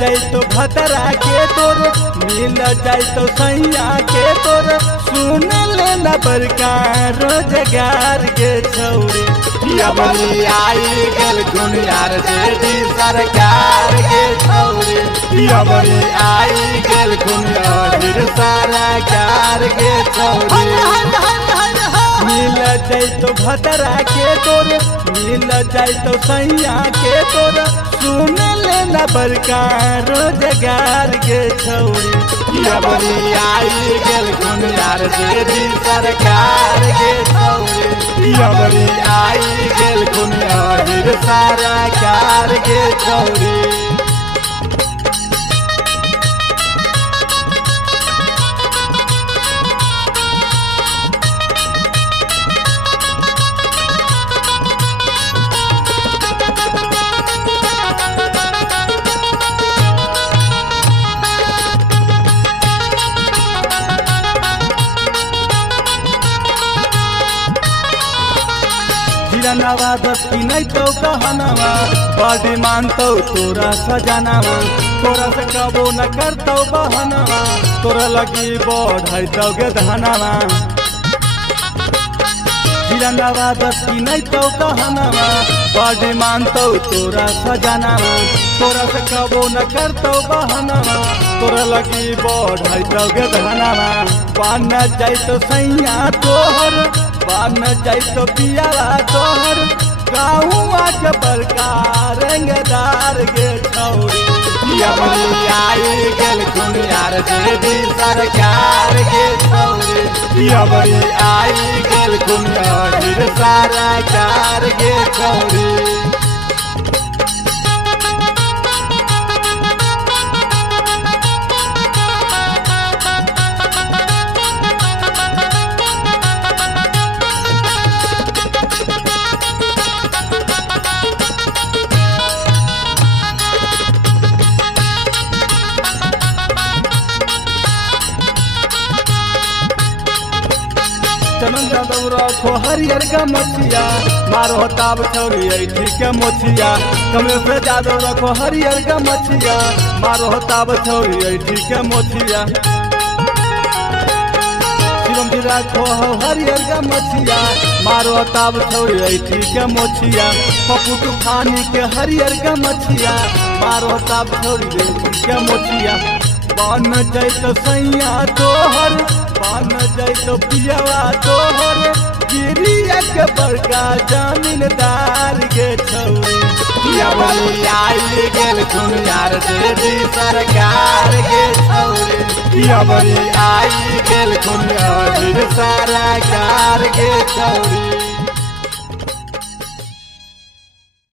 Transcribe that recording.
जाई तो भतरा के तोर मिल जाई तो सैया के तोर सुन लेना बड़का रोजगार के छौरी अबरी आई गल गुनियार जेडी सरकार के छौरी अबरी आई गल गुनियार सरकार के छौरी मिल जाई तो भतरा के तोर मिल जाई तो सैया के तोर सुन लेना बड़का रोजगार के छौरी अबरी आई गल गुनियार जेडी सरकार के छौरी अबरी आई गल गुनियार सरकार के छौरी नवा दस्ती नहीं तो कहनवा बड़ी मानतो तोरा सजनवा तोरा से कबो न करतो बहनवा तोरा लगी बढ़ाई दोगे धनवा नवा दस्ती नहीं तो कहनवा बड़ी मानतो तोरा सजनवा तोरा से कबो न करतो बहनवा तोरा लगी बढ़ाई दोगे धनवा पान जाई तो सैया तोहर पान जाई तो पियावा तोहर गाँवा के बड़का रंगदार के छौरी अबरी आई गल गुनियार जेडी सरकार के छौरी अबरी आई गल गुनियार सरकार के छौरी चमन जादव रखो हरियर का मछिया मारो ताब छौरी ऐठी के मोछिया कमलेश जादव रखो हरियर का मछिया मारो ताब छौरी ऐठी के मोछिया शिवम जी रखो हरियर का मछिया मारो ताब छौरी ऐठी के मोछिया पप्पू तूफानी के हरियर का मछिया मारो ताब छौरी ऐठी के मोछिया बन जाई तो सैया तोहर बन जाई तो पियावा तोहर गिरिया के बड़का जमीनदार के छौरी अबरी आई गल गुनियार जेडी सरकार के छौरी अबरी आई गल गुनियार सरकार के छौरी।